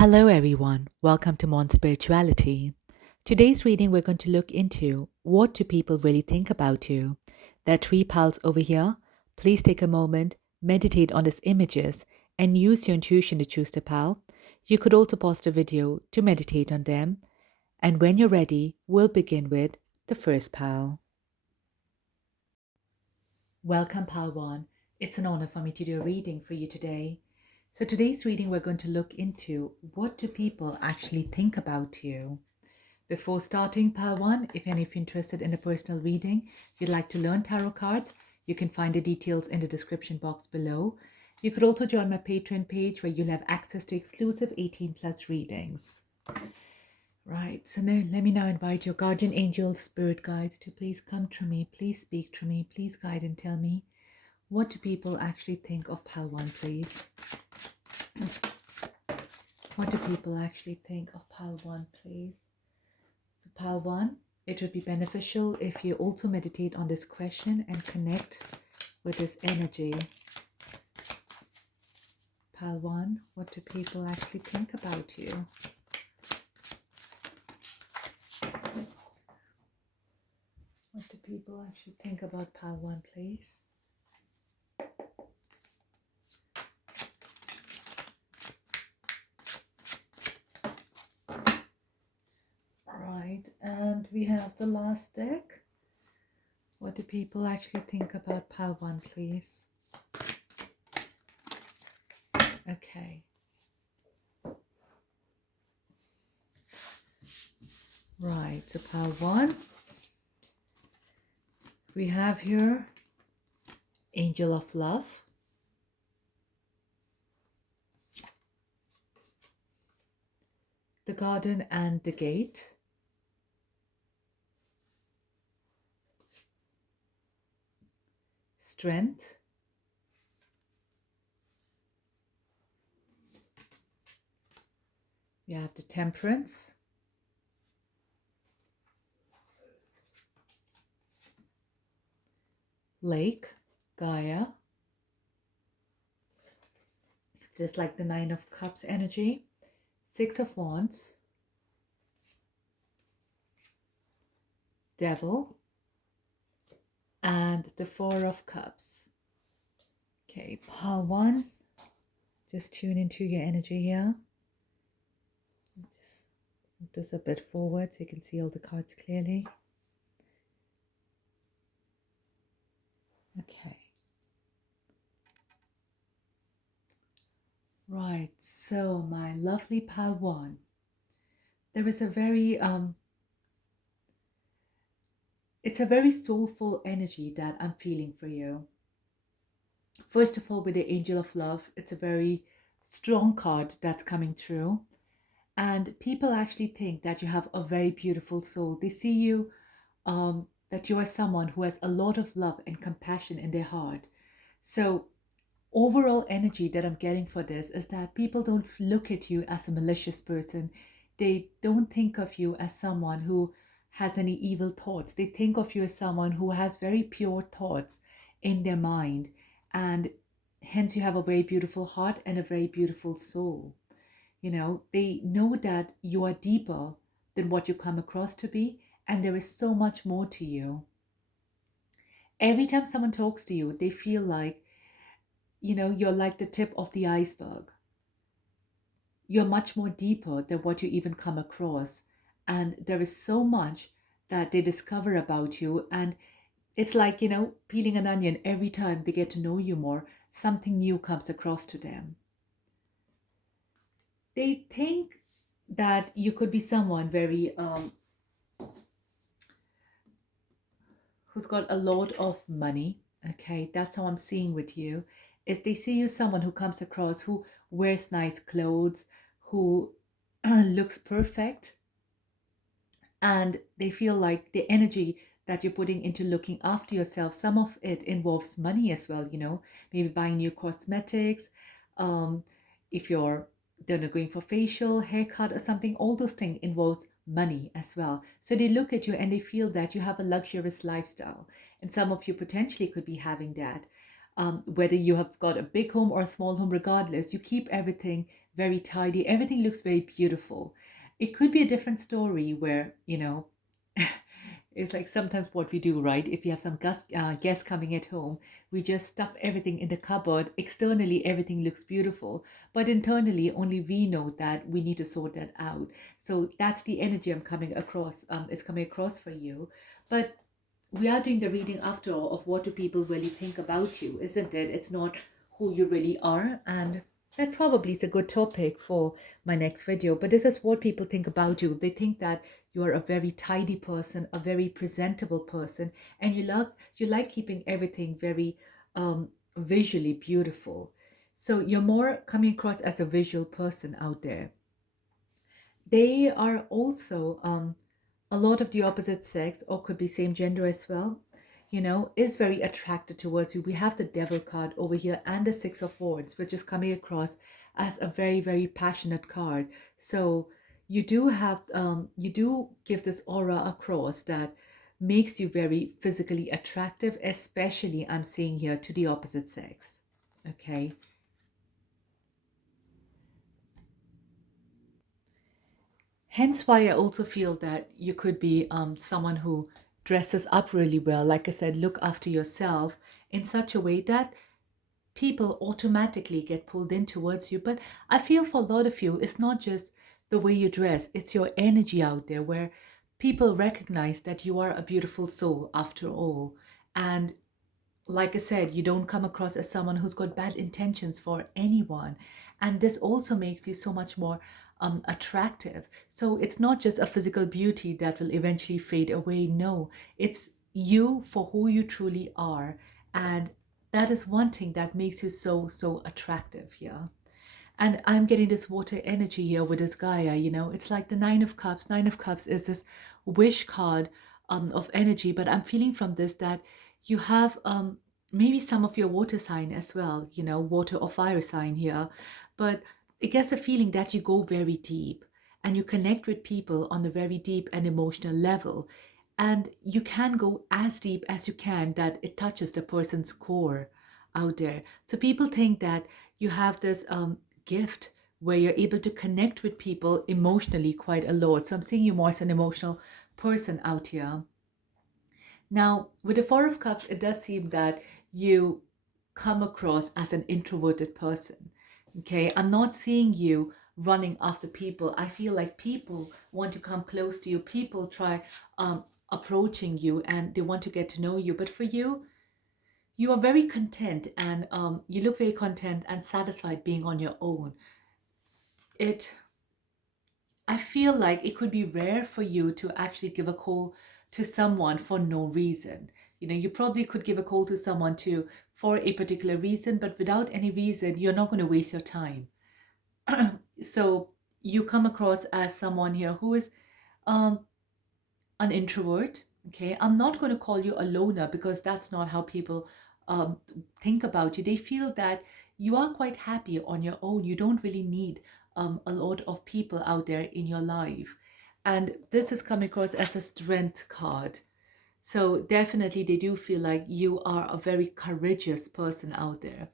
Hello, everyone. Welcome to Mon Spirituality. Today's reading, we're going to look into what do people really think about you. There are three pals over here. Please take a moment, meditate on these images, and use your intuition to choose the pal. You could also pause the video to meditate on them. And when you're ready, we'll begin with the first pal. Welcome, Pal 1. It's an honor for me to do a reading for you today. So today's reading, we're going to look into what do people actually think about you. Before starting, Pal 1, if any of you interested in a personal reading, if you'd like to learn tarot cards, you can find the details in the description box below. You could also join my Patreon page where you'll have access to exclusive 18 plus readings. Right, so now let me invite your guardian angels, spirit guides to please come to me, please speak to me, please guide and tell me, what do people actually think of Pal 1, please? What do people actually think of Pal 1, please? So Pal 1, it would be beneficial if you also meditate on this question and connect with this energy. Pal 1, what do people actually think about you? What do people actually think about Pal 1, please? Right, and we have the last deck. What do people actually think about Pal 1, please? Okay. Right, so Pal 1. We have here Angel of Love. The Garden and the Gate. Strength. We have the Temperance. Lake, Gaia. Just like the Nine of Cups energy. Six of Wands. Devil. And the Four of Cups. Okay, Pal 1. Just tune into your energy here. Just move this a bit forward so you can see all the cards clearly. Okay. Right, so my lovely Pal 1. There is a very it's a very soulful energy that I'm feeling for you. First of all, with the Angel of Love, it's a very strong card that's coming through. And people actually think that you have a very beautiful soul. They see you, that you are someone who has a lot of love and compassion in their heart. So overall energy that I'm getting for this is that people don't look at you as a malicious person. They don't think of you as someone who has any evil thoughts. They think of you as someone who has very pure thoughts in their mind. And hence you have a very beautiful heart and a very beautiful soul. You know, they know that you are deeper than what you come across to be, and there is so much more to you. Every time someone talks to you, they feel like, you're like the tip of the iceberg. You're much more deeper than what you even come across. And there is so much that they discover about you. And it's like, peeling an onion. Every time they get to know you more, something new comes across to them. They think that you could be someone very who's got a lot of money. Okay, that's how I'm seeing with you. Is they see you someone who comes across who wears nice clothes, who looks perfect, and they feel like the energy that you're putting into looking after yourself, some of it involves money as well, maybe buying new cosmetics, if you're going for facial, haircut or something, all those things involves money as well. So they look at you and they feel that you have a luxurious lifestyle, and some of you potentially could be having that. Whether you have got a big home or a small home, regardless, you keep everything very tidy. Everything looks very beautiful. It could be a different story where, it's like sometimes what we do, right? If you have some guests coming at home, we just stuff everything in the cupboard. Externally, everything looks beautiful, but internally, only we know that we need to sort that out. So that's the energy I'm coming across. It's coming across for you, but we are doing the reading after all of what do people really think about you, isn't it? It's not who you really are, and that probably is a good topic for my next video. But this is what people think about you. They think that you are a very tidy person, a very presentable person, and you like keeping everything very visually beautiful. So you're more coming across as a visual person out there. They are also a lot of the opposite sex, or could be same gender as well, is very attracted towards you. We have the devil card over here and the six of wands, which is coming across as a very, very passionate card. So you do give this aura across that makes you very physically attractive, especially I'm seeing here to the opposite sex. Okay. Hence why I also feel that you could be someone who dresses up really well. Like I said, look after yourself in such a way that people automatically get pulled in towards you. But I feel for a lot of you, it's not just the way you dress, it's your energy out there where people recognize that you are a beautiful soul after all. And like I said, you don't come across as someone who's got bad intentions for anyone. And this also makes you so much more attractive. So it's not just a physical beauty that will eventually fade away. No, it's you for who you truly are. And that is one thing that makes you so, so attractive here. And I'm getting this water energy here with this Gaia, it's like the Nine of Cups. Nine of Cups is this wish card of energy, but I'm feeling from this that you have maybe some of your water sign as well, water or fire sign here. But it gets a feeling that you go very deep and you connect with people on a very deep and emotional level. And you can go as deep as you can that it touches the person's core out there. So people think that you have this gift where you're able to connect with people emotionally quite a lot. So I'm seeing you more as an emotional person out here. Now, with the Four of Cups, it does seem that you come across as an introverted person. Okay, I'm not seeing you running after people. I feel like people want to come close to you. People try approaching you and they want to get to know you. But for you, you are very content and you look very content and satisfied being on your own. It I feel like it could be rare for you to actually give a call to someone for no reason. You probably could give a call to someone to for a particular reason, but without any reason, you're not going to waste your time. So you come across as someone here who is um, an introvert. Okay, I'm not going to call you a loner because that's not how people um, think about you. They feel that you are quite happy on your own. You don't really need a lot of people out there in your life. And this is coming across as a strength card. So definitely they do feel like you are a very courageous person out there.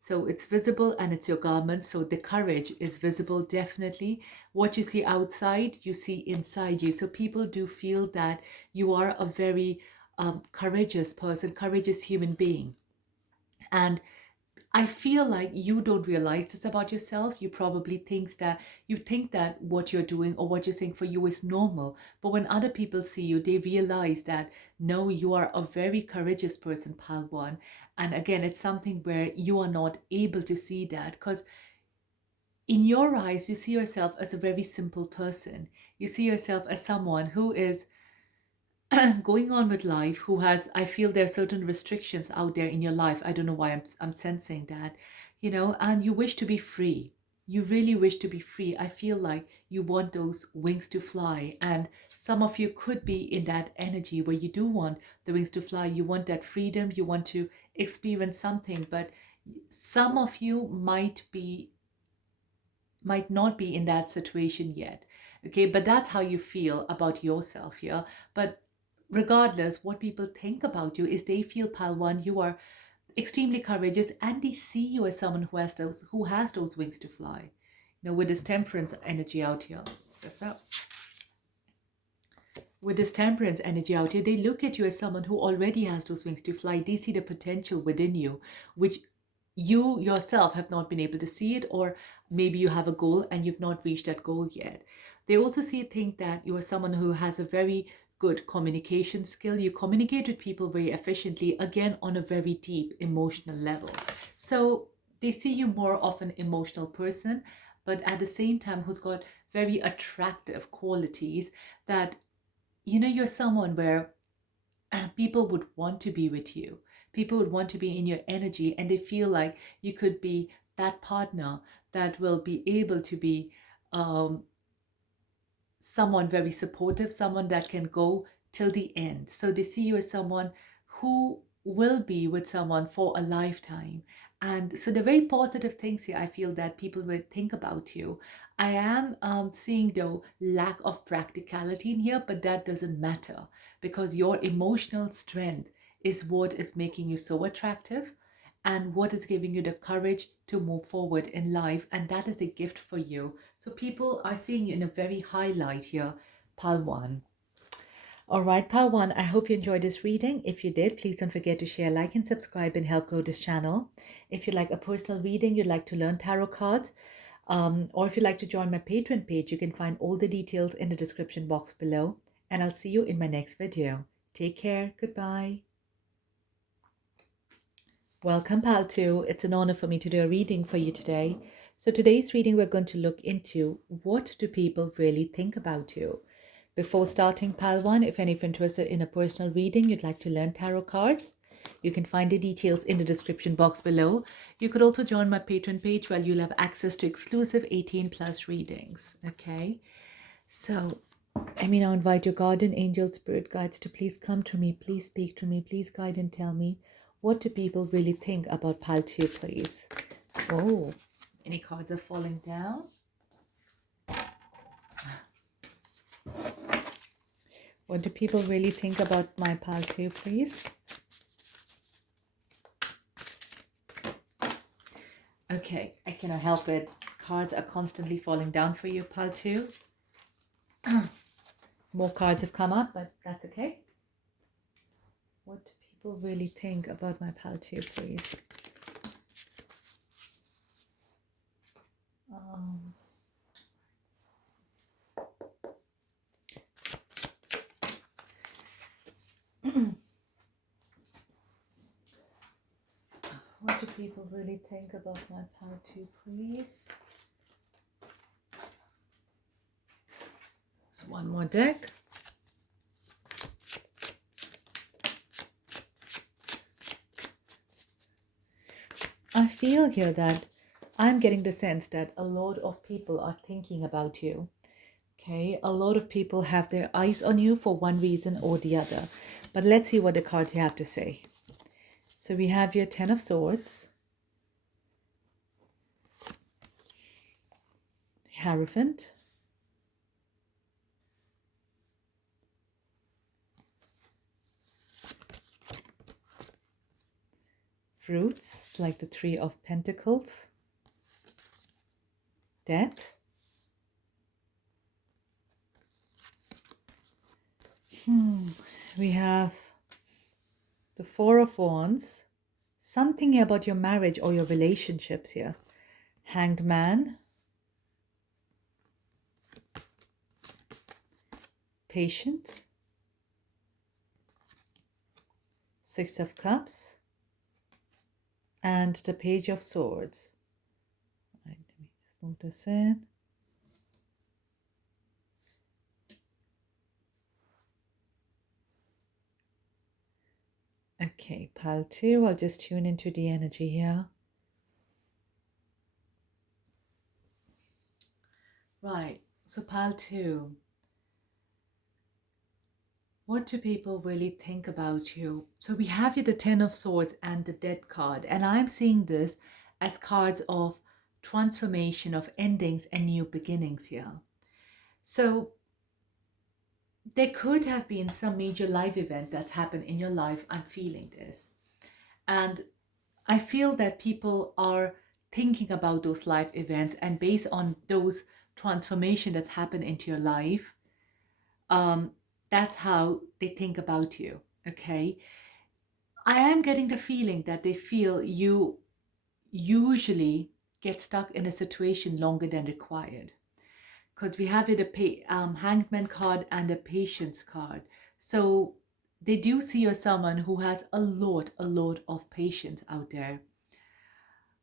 So it's visible and it's your garment. So the courage is visible, definitely. What you see outside, you see inside you. So people do feel that you are a very courageous person, courageous human being. And I feel like you don't realize this about yourself. You think that what you're doing or what you're saying for you is normal. But when other people see you, they realize that no, you are a very courageous person, pal one. And again, it's something where you are not able to see that because in your eyes, you see yourself as a very simple person. You see yourself as someone who is going on with life, who has, I feel there are certain restrictions out there in your life. I don't know why I'm sensing that, and you wish to be free. You really wish to be free. I feel like you want those wings to fly. And some of you could be in that energy where you do want the wings to fly. You want that freedom. You want to experience something. But some of you might not be in that situation yet. Okay, but that's how you feel about yourself here. But regardless, what people think about you is they feel, pal one, you are extremely courageous, and they see you as someone who has those wings to fly. With this temperance energy out here. That's up. With this temperance energy out here, they look at you as someone who already has those wings to fly. They see the potential within you, which you yourself have not been able to see it, or maybe you have a goal and you've not reached that goal yet. They also think that you are someone who has a very good communication skill. You communicate with people very efficiently, again, on a very deep emotional level. So they see you more of an emotional person, but at the same time, who's got very attractive qualities that, you're someone where people would want to be with you. People would want to be in your energy, and they feel like you could be that partner that will be able to be um, someone very supportive, someone that can go till the end. So they see you as someone who will be with someone for a lifetime. And so the very positive things here, I feel that people will think about you. I am seeing the lack of practicality in here, but that doesn't matter because your emotional strength is what is making you so attractive and what is giving you the courage to move forward in life. And that is a gift for you. So people are seeing you in a very high light here, Pal 1. All right, Pal 1, I hope you enjoyed this reading. If you did, please don't forget to share, like, and subscribe and help grow this channel. If you like a personal reading, you'd like to learn tarot cards, or if you'd like to join my Patreon page, you can find all the details in the description box below. And I'll see you in my next video. Take care. Goodbye. Welcome, Pal 2. It's an honor for me to do a reading for you today. So today's reading, we're going to look into what do people really think about you. Before starting, Pal 1, if any of you interested in a personal reading, you'd like to learn tarot cards, you can find the details in the description box below. You could also join my Patreon page where you'll have access to exclusive 18 plus readings. Okay, so let me now invite your guardian angel spirit guides to please come to me, please speak to me, please guide and tell me, what do people really think about Pal 2, please? Oh, any cards are falling down. What do people really think about my Pal 2, please? Okay, I cannot help it. Cards are constantly falling down for you, Pal 2. More cards have come up, but that's okay. What do people really think about my Pal 2, please? What do people really think about my Pal 2, please? So one more deck. I feel here that I'm getting the sense that a lot of people are thinking about you. Okay, a lot of people have their eyes on you for one reason or the other. But let's see what the cards have to say. So we have your Ten of Swords, Hierophant, Fruits, like the Three of Pentacles, Death, we have the Four of Wands, something about your marriage or your relationships here, Hanged Man, Patience, Six of Cups, and the Page of Swords. Right, let me just move this in. Okay, Pal 2, I'll just tune into the energy here. Right, so Pal 2, what do people really think about you? So we have here the Ten of Swords and the Death card, and I'm seeing this as cards of transformation, of endings and new beginnings here. So there could have been some major life event that's happened in your life. I'm feeling this. And I feel that people are thinking about those life events, and based on those transformation that's happened into your life, um, that's how they think about you. Okay. I am getting the feeling that they feel you usually get stuck in a situation longer than required, because we have it hangman card and a patience card. So they do see you as someone who has a lot of patience out there.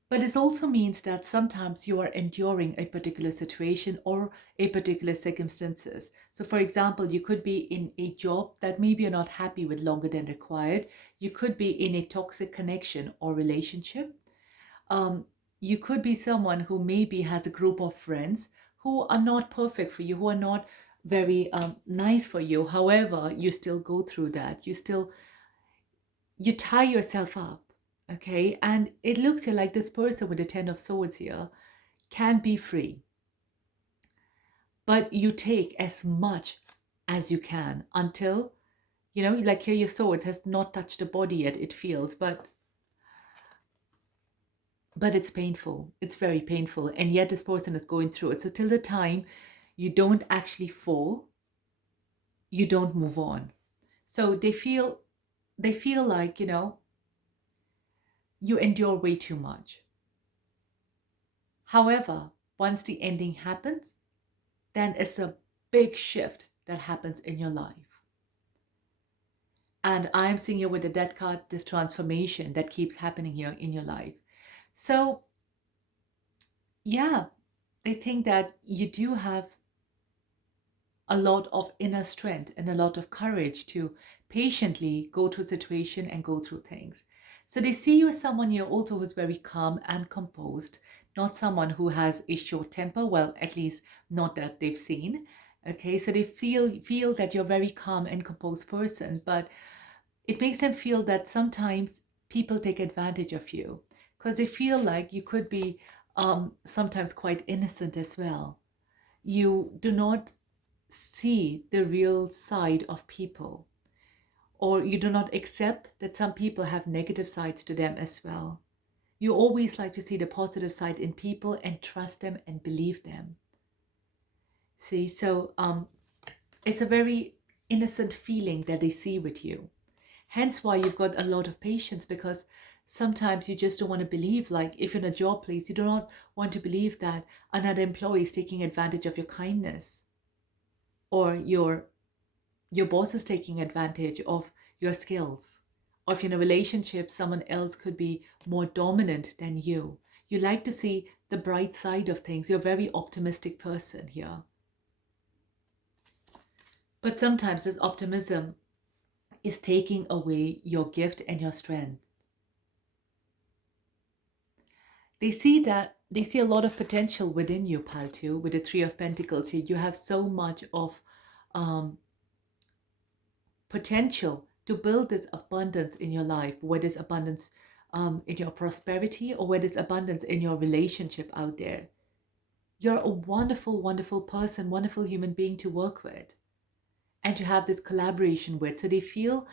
But this also means that sometimes you are enduring a particular situation or a particular circumstances. So for example, you could be in a job that maybe you're not happy with longer than required. You could be in a toxic connection or relationship. um, you could be someone who maybe has a group of friends who are not perfect for you, who are not very nice for you. However, you still go through that. You tie yourself up, okay? And it looks here like this person with the Ten of Swords here can be free, but you take as much as you can until, like here your sword has not touched the body yet, it feels, but it's painful. It's very painful. And yet this person is going through it. So till the time you don't actually fall, you don't move on. So they feel like, you endure way too much. However, once the ending happens, then it's a big shift that happens in your life. And I'm seeing here with the death card, this transformation that keeps happening here in your life. So yeah, they think that you do have a lot of inner strength and a lot of courage to patiently go through a situation and go through things. So they see you as someone here also who's very calm and composed, not someone who has a short temper. Well, at least not that they've seen. Okay, so they feel that you're a very calm and composed person, but it makes them feel that sometimes people take advantage of you because they feel like you could be sometimes quite innocent as well. You do not see the real side of people, or you do not accept that some people have negative sides to them as well. You always like to see the positive side in people and trust them and believe them. See, so it's a very innocent feeling that they see with you. Hence why you've got a lot of patience, because sometimes you just don't want to believe, like if you're in a job place, you do not want to believe that another employee is taking advantage of your kindness, or your boss is taking advantage of your skills. Or if you're in a relationship, someone else could be more dominant than you. You like to see the bright side of things. You're a very optimistic person here. But sometimes this optimism is taking away your gift and your strength. They see a lot of potential within you, Paltu, with the Three of Pentacles here. You have so much of um, potential to build this abundance in your life, whether it's abundance in your prosperity or whether it's abundance in your relationship out there. You're a wonderful, wonderful person, wonderful human being to work with and to have this collaboration with. So they feel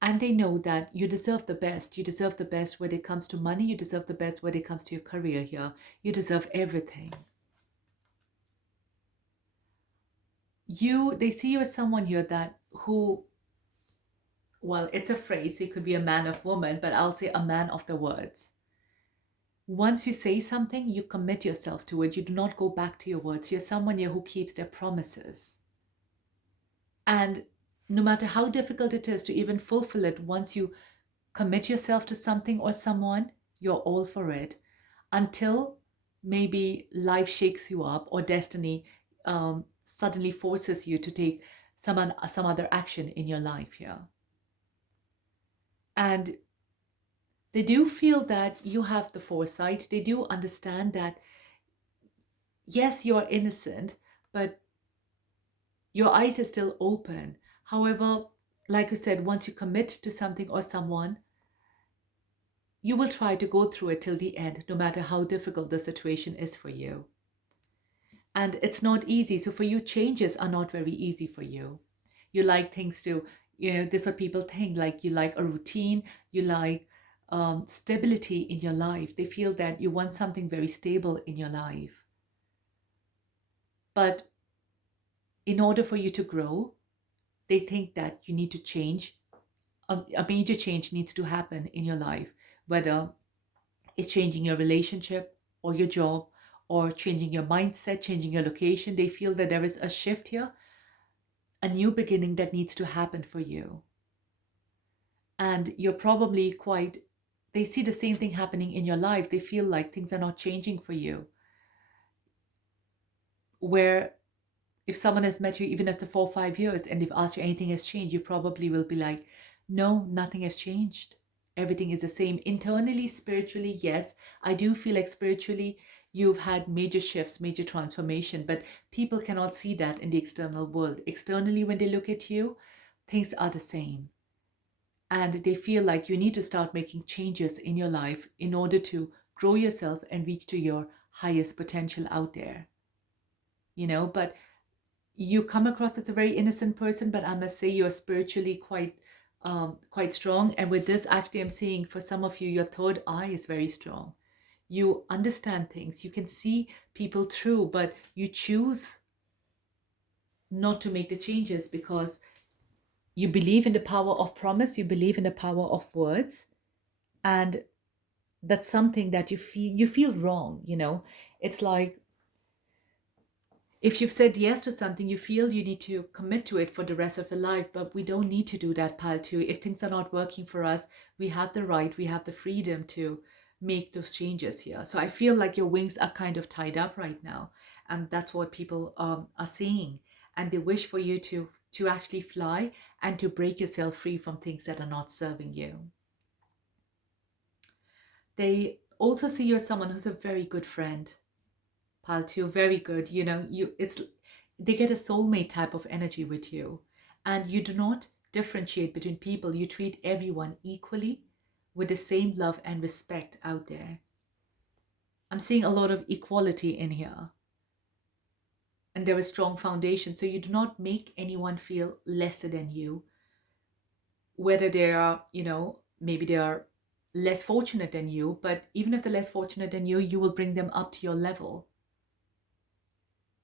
and they know that you deserve the best. You deserve the best when it comes to money. You deserve the best when it comes to your career here. You deserve everything. They see you as someone here that who, well, it's a phrase, it could be a man or woman, but I'll say a man of the words. Once you say something, you commit yourself to it. You do not go back to your words. You're someone here who keeps their promises. And no matter how difficult it is to even fulfill it, once you commit yourself to something or someone, you're all for it until maybe life shakes you up or destiny suddenly forces you to take some other action in your life here. And they do feel that you have the foresight. They do understand that, yes, you're innocent, but your eyes are still open. However, like you said, once you commit to something or someone, you will try to go through it till the end, no matter how difficult the situation is for you. And it's not easy. So for you, changes are not very easy for you. You like things to, this is what people think, like you like a routine, you like stability in your life. They feel that you want something very stable in your life. But in order for you to grow, they think that you need to change. A major change needs to happen in your life, whether it's changing your relationship or your job or changing your mindset, changing your location. They feel that there is a shift here, a new beginning that needs to happen for you. And you're probably they see the same thing happening in your life. They feel like things are not changing for you. Where if someone has met you even after 4 or 5 years and they've asked you anything has changed, you probably will be like, no, nothing has changed. Everything is the same. Internally, spiritually, yes, I do feel like spiritually you've had major shifts, major transformation, but people cannot see that in the external world. Externally, when they look at you, things are the same. And they feel like you need to start making changes in your life in order to grow yourself and reach to your highest potential out there. But you come across as a very innocent person, but I must say you're spiritually quite strong. And with this, actually, I'm seeing for some of you, your third eye is very strong. You understand things. You can see people through, but you choose not to make the changes because you believe in the power of promise. You believe in the power of words, and that's something that you feel wrong. It's like, if you've said yes to something, you feel you need to commit to it for the rest of your life, but we don't need to do that, pal, too. If things are not working for us, we have the right, we have the freedom to make those changes here. So I feel like your wings are kind of tied up right now, and that's what people are saying. And they wish for you to actually fly and to break yourself free from things that are not serving you. They also see you as someone who's a very good friend. Pal, too, very good. They get a soulmate type of energy with you, and you do not differentiate between people. You treat everyone equally with the same love and respect out there. I'm seeing a lot of equality in here, and there is strong foundation. So you do not make anyone feel lesser than you, whether they are, maybe they are less fortunate than you, but even if they're less fortunate than you will bring them up to your level.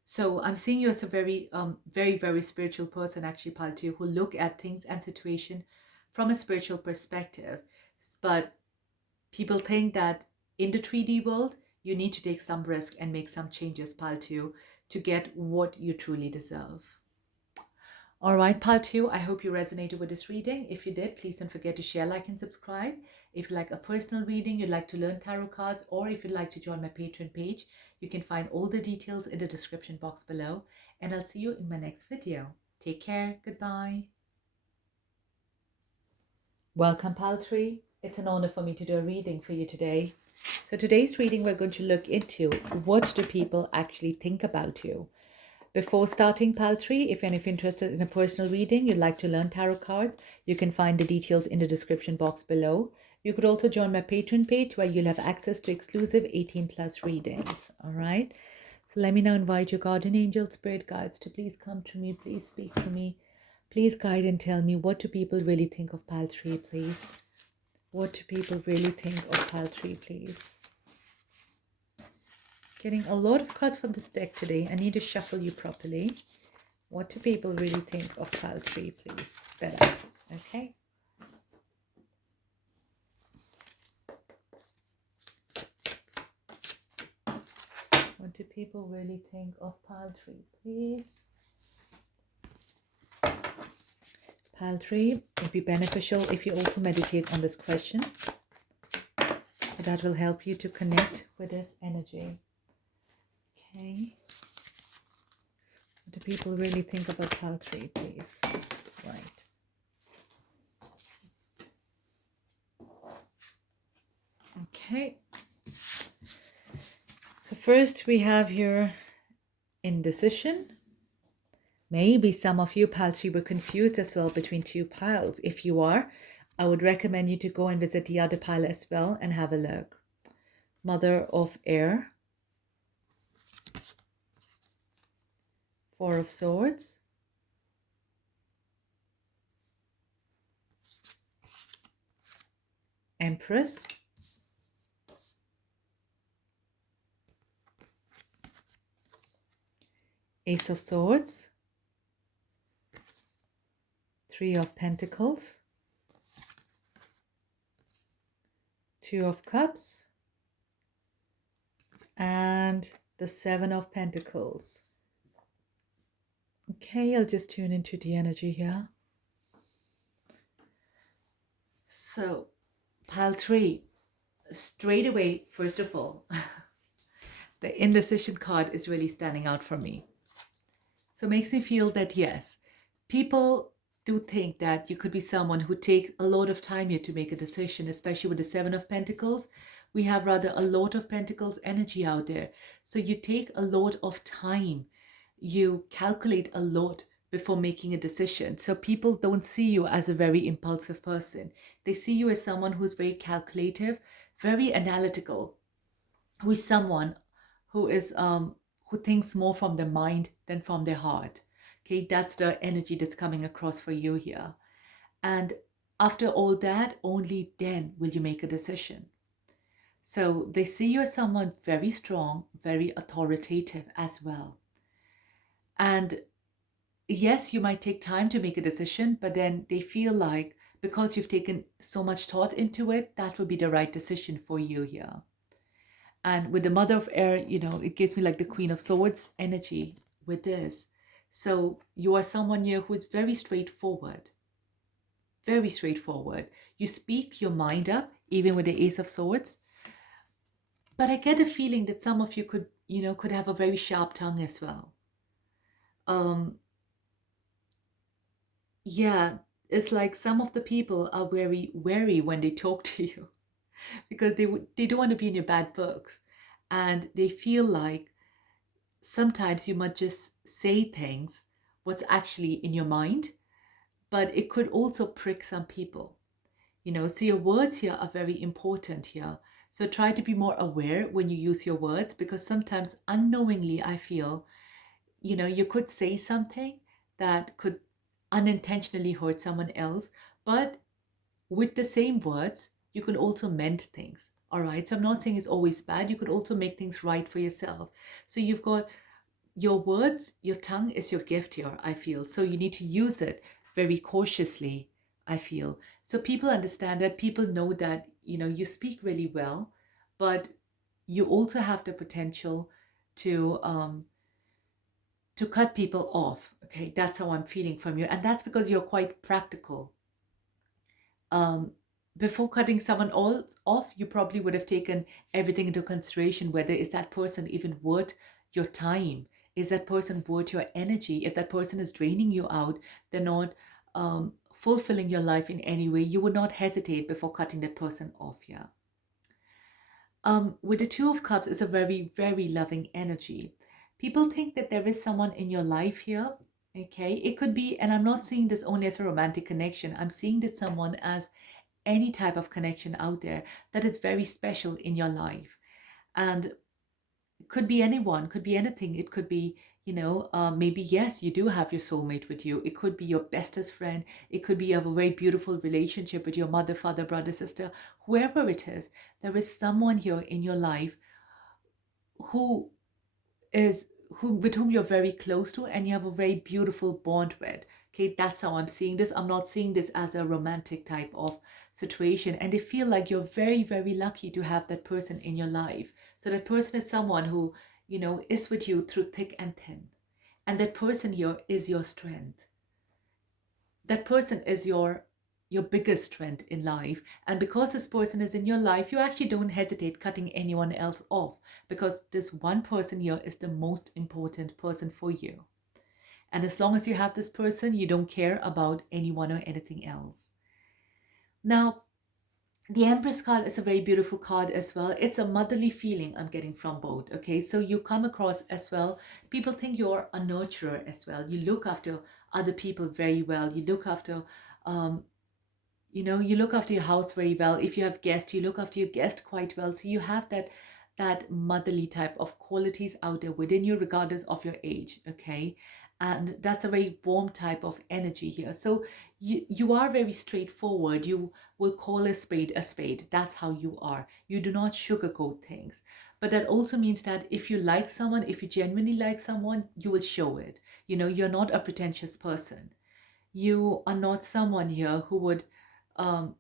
So I'm seeing you as a very, very, very spiritual person, actually, Paltu, who look at things and situation from a spiritual perspective. But people think that in the 3D world, you need to take some risk and make some changes, Paltu, to get what you truly deserve. All right, Paltu, I hope you resonated with this reading. If you did, please don't forget to share, like, and subscribe. If you like a personal reading, you'd like to learn tarot cards, or if you'd like to join my Patreon page, you can find all the details in the description box below. And I'll see you in my next video. Take care. Goodbye. Welcome, Paltry. It's an honor for me to do a reading for you today. So today's reading, we're going to look into what do people actually think about you. Before starting, Paltry, if you're interested in a personal reading, you'd like to learn tarot cards, you can find the details in the description box below. You could also join my Patreon page where you'll have access to exclusive 18+ readings. All right. So let me now invite your guardian angel, spirit guides to please come to me, please speak to me. Please guide and tell me, what do people really think of Paltry, please? What do people really think of Paltry, please? Getting a lot of cards from this deck today. I need to shuffle you properly. What do people really think of Paltry, please? Better. Okay. What do people really think of Paltry, please? Paltry, it would be beneficial if you also meditate on this question. So that will help you to connect with this energy. Okay. What do people really think about Paltry, please? Right. Okay. So first we have here indecision. Maybe some of you, Paltry, were confused as well between two piles. If you are, I would recommend you to go and visit the other pile as well and have a look. Mother of Air. 4 of Swords. Empress, Ace of Swords, Three of Pentacles, Two of Cups, and the Seven of Pentacles. Okay, I'll just tune into the energy here. So, pile 3, straight away, first of all, the indecision card is really standing out for me. So it makes me feel that yes, people do think that you could be someone who takes a lot of time here to make a decision, especially with the Seven of Pentacles. We have rather a lot of Pentacles energy out there. So you take a lot of time. You calculate a lot before making a decision. So people don't see you as a very impulsive person. They see you as someone who's very calculative, very analytical, who is someone who is who thinks more from their mind than from their heart. Okay, that's the energy that's coming across for you here. And after all that, only then will you make a decision. So they see you as someone very strong, very authoritative as well. And yes, you might take time to make a decision, but then they feel like because you've taken so much thought into it, that will be the right decision for you here. And with the Mother of Air, it gives me like the Queen of Swords energy with this. So you are someone here who is very straightforward. Very straightforward. You speak your mind up, even with the Ace of Swords. But I get a feeling that some of you could have a very sharp tongue as well. Yeah, it's like some of the people are very wary when they talk to you because they don't want to be in your bad books, and they feel like sometimes you might just say things what's actually in your mind, but it could also prick some people. So your words here are very important here. So try to be more aware when you use your words, because sometimes unknowingly I feel you could say something that could unintentionally hurt someone else, but with the same words you can also mend things. All right, so I'm not saying it's always bad. You could also make things right for yourself. So you've got your words, your tongue is your gift here, I feel. So you need to use it very cautiously, I feel. So people understand that, people know that, you speak really well, but you also have the potential to cut people off. Okay, that's how I'm feeling from you. And that's because you're quite practical. Um, Before cutting someone off, you probably would have taken everything into consideration. Whether is that person even worth your time? Is that person worth your energy? If that person is draining you out, they're not fulfilling your life in any way, you would not hesitate before cutting that person off. Yeah. With the Two of Cups is a very, very loving energy. People think that there is someone in your life here. Okay, it could be, and I'm not seeing this only as a romantic connection. I'm seeing this someone as any type of connection out there that is very special in your life. And it could be anyone, could be anything. It could be, maybe, yes, you do have your soulmate with you. It could be your bestest friend. It could be you have a very beautiful relationship with your mother, father, brother, sister, whoever it is. There is someone here in your life who is who with whom you're very close to and you have a very beautiful bond with. Okay, that's how I'm seeing this. I'm not seeing this as a romantic type of situation. And they feel like you're very, very lucky to have that person in your life. So that person is someone who, is with you through thick and thin. And that person here is your strength. That person is your biggest strength in life. And because this person is in your life, you actually don't hesitate cutting anyone else off, because this one person here is the most important person for you. And as long as you have this person, you don't care about anyone or anything else. Now, the Empress card is a very beautiful card as well. It's a motherly feeling I'm getting from both. Okay, so you come across as well. People think you're a nurturer as well. You look after other people very well. You look after you look after your house very well. If you have guests, you look after your guest quite well. So you have that motherly type of qualities out there within you, regardless of your age. Okay, And that's a very warm type of energy here. So you are very straightforward. You will call a spade a spade. That's how you are. You do not sugarcoat things. But that also means that if you like someone, if you genuinely like someone, you will show it. You're not a pretentious person. You are not someone here who would um,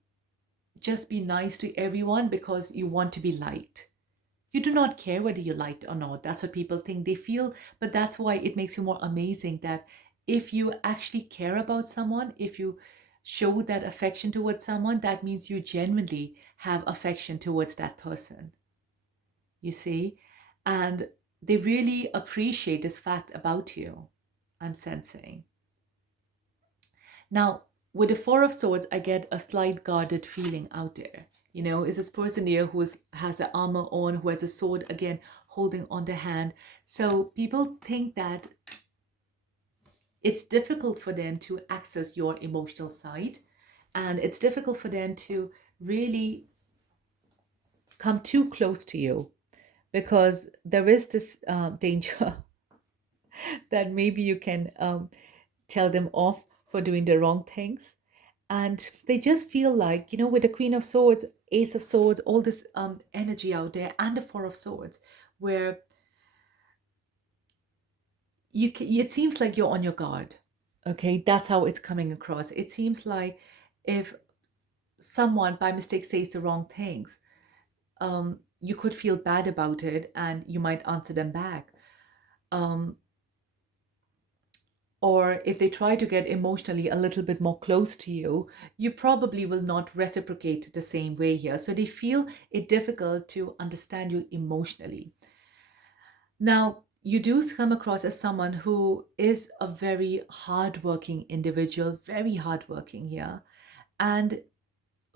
just be nice to everyone because you want to be liked. You do not care whether you're liked or not. That's what people think they feel. But that's why it makes you more amazing that if you actually care about someone, if you show that affection towards someone, that means you genuinely have affection towards that person, you see? And they really appreciate this fact about you, I'm sensing. Now, with the Four of Swords, I get a slight guarded feeling out there. Is this person here has the armor on, who has a sword again holding on the hand? So people think that it's difficult for them to access your emotional side, and it's difficult for them to really come too close to you because there is this danger that maybe you can tell them off for doing the wrong things. And they just feel like, with the Queen of Swords, Ace of Swords, all this energy out there, and the Four of Swords, where it seems like you're on your guard. Okay, that's how it's coming across. It seems like if someone by mistake says the wrong things, you could feel bad about it and you might answer them back. Um, or if they try to get emotionally a little bit more close to you, you probably will not reciprocate the same way here. So they feel it difficult to understand you emotionally. Now, you do come across as someone who is a very hardworking individual, very hardworking here, and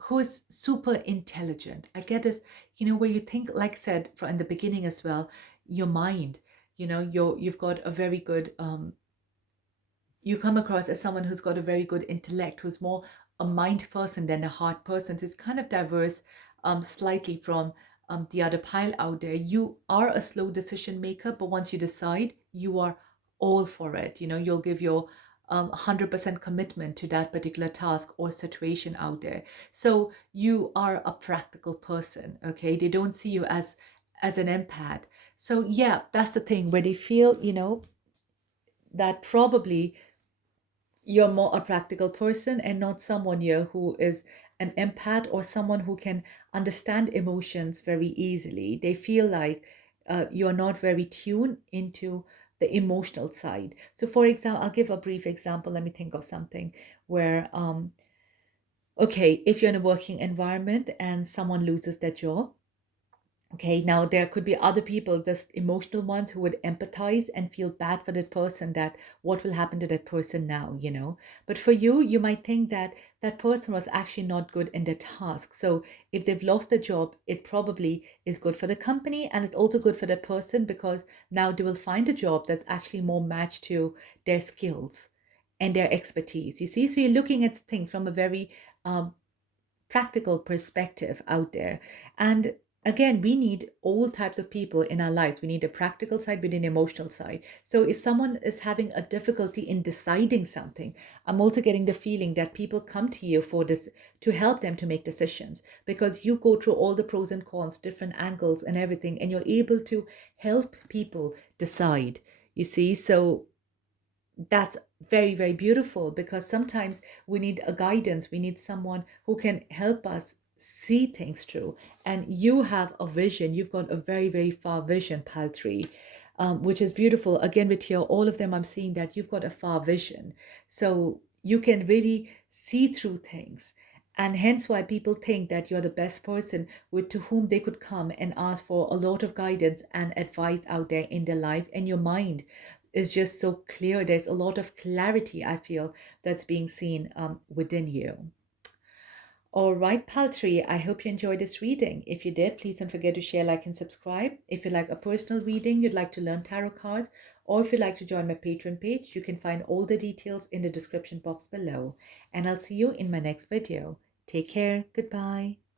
who is super intelligent. I get this, where you think, like I said in the beginning as well, your mind, you've got a very good you come across as someone who's got a very good intellect, who's more a mind person than a heart person. So it's kind of diverse, slightly from the other pile out there. You are a slow decision maker, but once you decide, you are all for it. You'll give your 100% commitment to that particular task or situation out there. So you are a practical person, okay? They don't see you as an empath. So yeah, that's the thing where they feel, that probably you're more a practical person and not someone here who is an empath or someone who can understand emotions very easily. They feel like you're not very tuned into the emotional side. So, for example, I'll give a brief example. Let me think of something where, okay, if you're in a working environment and someone loses their job, okay, now there could be other people, the emotional ones, who would empathize and feel bad for that person, that what will happen to that person now. But for you, you might think that that person was actually not good in their task. So if they've lost their job, it probably is good for the company and it's also good for the person because now they will find a job that's actually more matched to their skills and their expertise. You see, so you're looking at things from a very practical perspective out there. And again, we need all types of people in our lives. We need a practical side, we need an emotional side. So if someone is having a difficulty in deciding something, I'm also getting the feeling that people come to you for this to help them to make decisions because you go through all the pros and cons, different angles and everything, and you're able to help people decide. You see, so that's very, very beautiful because sometimes we need a guidance. We need someone who can help us see things through. And you have a vision. You've got a very, very far vision, Paltry, which is beautiful. Again, with here, all of them, I'm seeing that you've got a far vision. So you can really see through things. And hence why people think that you're the best person to whom they could come and ask for a lot of guidance and advice out there in their life. And your mind is just so clear. There's a lot of clarity, I feel, that's being seen within you. All right, Paltry, I hope you enjoyed this reading. If you did, please don't forget to share, like, and subscribe. If you like a personal reading, you'd like to learn tarot cards, or if you'd like to join my Patreon page, you can find all the details in the description box below. And I'll see you in my next video. Take care. Goodbye.